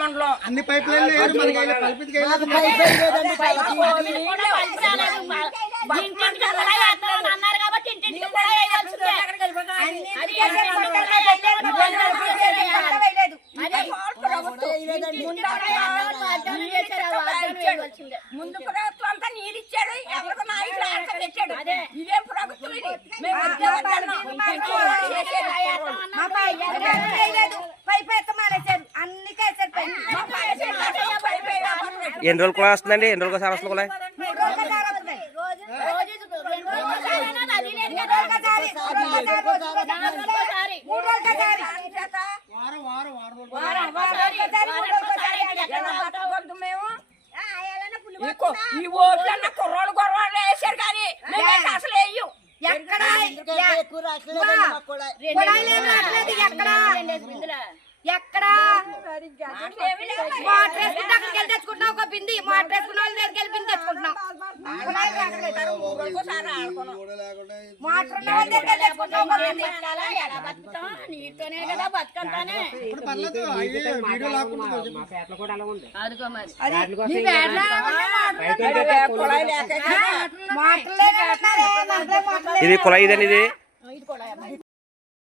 మండలం అన్ని పైప్ అన్నారు కాబట్టి ఇంటింటికి కూడా. ముందు ప్రభుత్వం అంతా నీళ్ళు ఇచ్చాడు ఎవరికి నాయకులు ఆడక పెట్టాడు. ఇదేం ప్రభుత్వం ఇది ఎన్ని రోజులు కూడా వస్తుందండి? ఎన్ని రోజులు సార్ వస్తుంది కూడా ఎక్కడ ఈ ఓట్లన్న కుర్రోళ్ళు కుర్రోళ్ళు వేసారు కానీ అసలు వేయం? ఎక్కడ? తెచ్చుకుంటున్నాం ఒక బింది వాళ్ళ దగ్గరికి వెళ్ళి బింది తెచ్చుకుంటున్నాం మోటార్ ఉన్న వాళ్ళ దగ్గరికి వెళ్ళి ఒక బింది. కదా బతకంతానే. ఇది కుళాయి ఇదండి ఇది